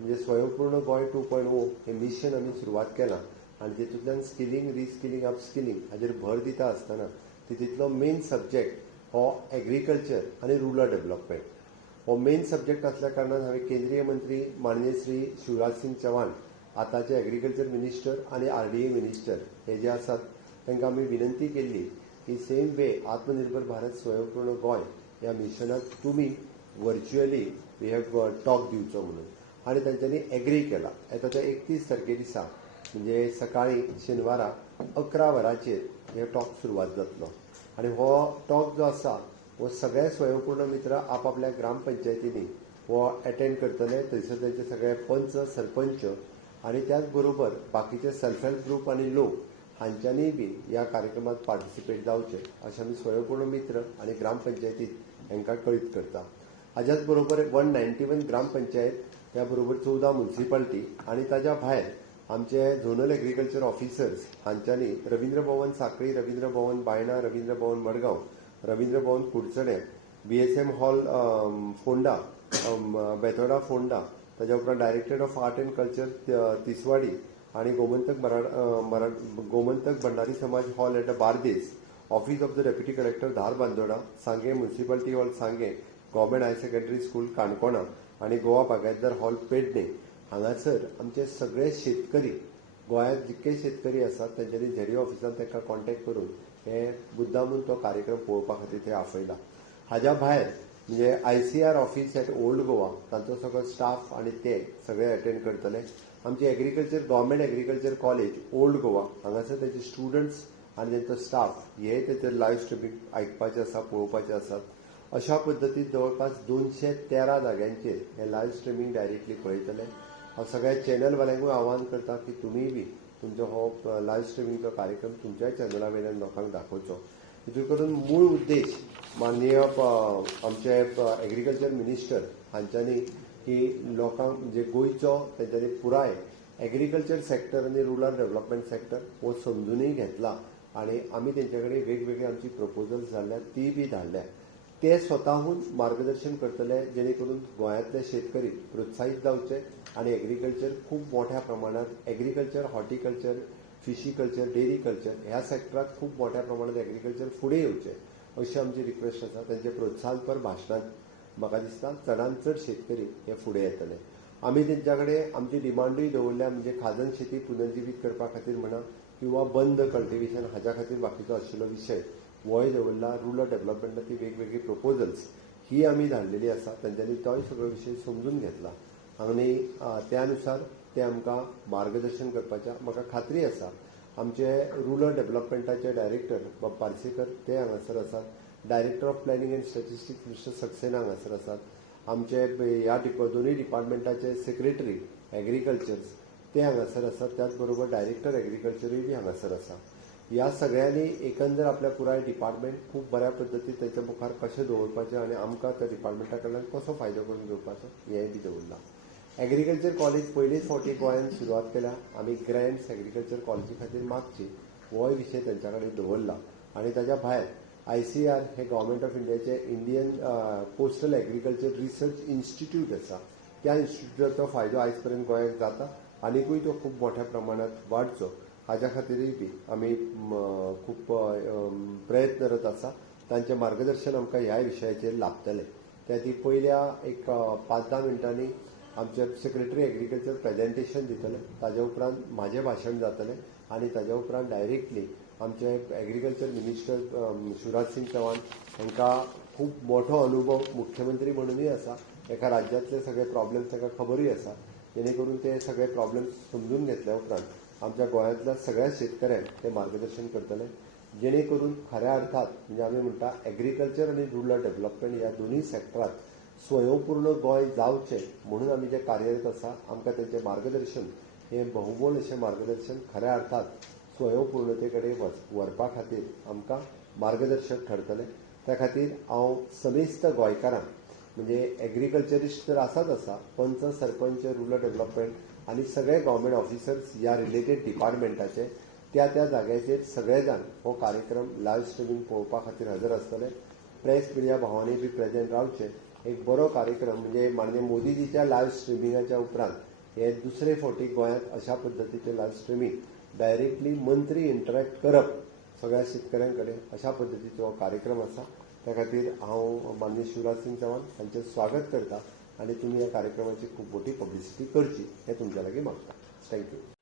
म्हणजे स्वयंपूर्ण गोय 2.0 हे मिशन आमी सुरवात केलां आनी तितूंतल्यान स्किलिंग रिस्किलिंग अपस्किलिंग हाजेर भर दिता आसतना तितूंतलो मेन सब्जेक्ट हो एग्रीकल्चर आनी रुरल डेव्हलपमेंट हो मेन सब्जेक्ट असल्या कारणान हांवें केंद्रीय मंत्री माननीय श्री शिवराज सिंग चौहान आतांचे एग्रीकल्चर मिनिस्टर आनी RDA मिनिस्टर हे जे आसात तांकां आमी विनंती केल्ली की सेम वे आत्मनिर्भर भारत स्वयंपूर्ण गोय ह्या मिशनाक तुमी व्हर्च्युअली वी हॅव टॉक दिवचो म्हणून आनी तांच्यांनी एग्री केला. येता त्या 31 तारखे दिसा म्हणजे सकाळी शेनवारा 11 वरांचेर हे टॉक सुरवात जातलो आनी हो टॉक जो आसा हो सगळे स्वयंपूर्ण मित्र आपापल्या ग्रामपंचायतींनी हो अटेंड करतले. थंयसर तांचे सगळे पंच सरपंच आनी त्याच बरोबर बाकीचे सेल्फ हेल्प ग्रूप आनी लोक हांच्यांनी बी ह्या कार्यक्रमात पार्टिसिपेट जावचे अशें आमी स्वयंपूर्ण मित्र आनी ग्रामपंचायती हांकां कळीत करता. हाच्याच बरोबर 191 ग्रामपंचायत त्या बरोबर 14 म्युनिसिपालिटी आनी ताच्या भायर आमचे झोनल एग्रीकल्चर ऑफिसर्स हांच्यांनी रवींद्र भवन सांखळी, रवींद्र भवन बायणा, रवींद्र भवन मडगांव, रवींद्र भवन कुडचडे, BSM हॉल फोंडा, बेतोडा फोंडा, ताच्या उपरांत directorate of art and culture Tiswadi आनी Gomantak Bhandari Samaj hall at Bardez, office of the deputy collector Dharbandoda, Sanguem municipality hall Sanguem, government higher secondary school Canacona आनी गोवा बागायतदार हॉल पेडणे हांगासर आमचे सगळे शेतकरी गोंयांत जितके शेतकरी आसात तांच्यांनी झेडी ऑफिसान तांकां कॉन्टॅक्ट करून हे मुद्दामून तो कार्यक्रम पळोवपा खातीर ते आपयला. हाज्या भायर म्हणजे ICR office at old Goa तांचो सगळो स्टाफ आनी ते सगळे अटेंड करतले. आमचे agriculture government agriculture college old Goa हांगासर तांचे स्टुडंट्स आनी तांचो स्टाफ हे ताचेर लायव्ह स्ट्रिमींग आयकपाचे आसा पळोवपाचे आसात. अशा पद्दतीन जवळपास 213 जाग्यांचेर हे लायव्ह स्ट्रिमींग डायरेक्टली पळयतले. हांव सगळ्या चॅनलवाल्यांकूय आवाहन करता की तुमी बी तुमचो हो लायव्ह स्ट्रिमींगचो कार्यक्रम तुमच्याय चॅनला वयल्यान लोकांक दाखोवचो. हितून करून मूळ उद्देश माननीय आमचे एग्रीकल्चर मिनिस्टर हांच्यांनी की लोकांक म्हणजे गोंयचो तेंच्यांनी पुराय एग्रीकल्चर सेक्टर आनी रुरल डेव्हलपमेंट सेक्टर हो समजुनूय घेतला आनी आमी तेंचे कडेन वेगवेगळी आमची प्रपोजल्स धाडल्यात ती बी धाडल्या. ते स्वताहून मार्गदर्शन करतले जेणे करून गोंयांतले शेतकरी प्रोत्साहीत जावचे आनी एग्रीकल्चर खूब मोठ्या प्रमाणात एग्रीकल्चर, हॉर्टिकल्चर, फिशीकल्चर, डेरी कल्चर ह्या सेक्टरात खूब मोठ्या प्रमाणात एग्रीकल्चर फुडें येवचें अशी आमची रिक्वेस्ट आसा. तांचे प्रोत्साहनपर भाशणांत म्हाका दिसता चडांत चड शेतकरी हे फुडें येतले. आमी तेंच्या कडेन आमची डिमांडूय दवरल्या म्हणजे खाजन शेती पुनर्जिवीत करपा खातीर म्हणा किंवा बंद कल्टिवेशन हाच्या खातीर बाकीचो आशिल्लो विशय वय दवरला. रुरल डेव्हलपमेंटाची वेगवेगळी प्रपोजल्स ही आमी धाडलेली आसा. तांच्यांनी तोय सगळो विशय समजून घेतला आनी त्या अनुसार ते आमकां मार्गदर्शन करपाचें म्हाका खात्री आसा. आमचे रुरल डेव्हलपमेंटाचे डायरेक्टर पार्सेकर ते हांगासर आसात. Director of planning end statistics mister Saxena हांगासर आसात. आमचे ह्या दोनूय डिपार्टमेंटाचे सेक्रेटरी एग्रीकल्चर्स ते हांगासर आसात. त्याच बरोबर डायरेक्टर एग्रीकल्चरूय बी हांगासर आसा. ह्या सगळ्यांनी एकंदर आपल्या पुराय डिपार्टमेंट खूब बऱ्या पद्दतीन तेच्या मुखार कशें दवरपाचें आनी आमकां त्या डिपार्टमेंटा कडल्यान कसो फायदो करून घेवपाचो हेंय बी दवरला. एग्रीकल्चर कॉलेज पयलेच फावटी गोंयांत सुरवात केल्या. आमी ग्रँट्स एग्रीकल्चर कॉलेजी खातीर मागची होय विशय तेंच्या कडेन दवरला आनी ताच्या भायर ICR हे गव्हर्मेंट ऑफ इंडियाचे Indian coastal agriculture research institute आसा. त्या इन्स्टिट्यूटाचो फायदो आयज पर्यंत गोंयाक जाता आनीकूय तो खूब मोठ्या प्रमाणात वाडचो हाच्या खातीरय बी आमी खूब प्रयत्नरत आसा. तांचें मार्गदर्शन आमकां ह्या विशयाचेर लाभतलें. त्या ती पयल्या एक 5-10 मिनटांनी आमचे सेक्रेटरी एग्रीकल्चर प्रेजेंटेशन दितले. ताजे उपरांत म्हाजें भाशण जातलें आनी ताजे उपरांत डायरेक्टली आमचे एग्रीकल्चर मिनिस्टर शिवराज सिंग चौहान हांकां खूब मोठो अनुभव मुख्यमंत्री म्हणूनय आसा. एका राज्यांतले सगळे प्रॉब्लेम्स तांकां खबरूय आसा. जेणे करून ते सगळे प्रॉब्लेम्स समजून घेतल्या उपरांत आमच्या गोंयांतल्या सगळ्या शेतकऱ्यांक ते मार्गदर्शन करतले जेणे करून खऱ्या अर्थात म्हणजे आमी म्हणटा एग्रीकल्चर आनी रुरल डेव्हलपमेंट ह्या दोनूय सेक्टरात स्वयंपूर्ण गोंय जावचें म्हणून आमी जे कार्यरत आसा. आमकां तेंचें मार्गदर्शन हे बहुमोल अशें मार्गदर्शन खऱ्या अर्थात स्वयंपूर्णते कडेन व्हरपा खातीर आमकां मार्गदर्शक ठरतलें. त्या खातीर हांव समेस्त गोंयकारांक म्हणजे एग्रीकल्चरिस्ट तर आसाच आसा पंच सरपंच रुरल डेव्हलपमेंट आनी सगळे गव्हर्मेंट ऑफिसर्स ह्या रिलेटेड डिपार्टमेंटाचे त्या जाग्याचेर सगळे जाण हो कार्यक्रम लायव्ह स्ट्रिमींग पळोवपा खातीर हजर आसतले. प्रेस मिडिया भावांनी बी प्रेजेंट रावचे. एक बरो कार्यक्रम म्हणजे माननीय मोदीजीच्या लायव्ह स्ट्रिमिंगाच्या उपरांत हे दुसरे फावटी गोंयांत अशा पद्दतीचे लायव्ह स्ट्रिमींग डायरेक्टली मंत्री इंटरॅक्ट करप सगळ्या शेतकऱ्यां कडेन अशा पद्दतीचो हो कार्यक्रम आसा. त्या खातीर हांव माननीय शिवराज सिंग चौहान हांचें स्वागत करता आनी तुमी ह्या कार्यक्रमाची खूब मोठी पब्लिसिटी करची हें तुमच्या लागीं मागता. थँक्यू.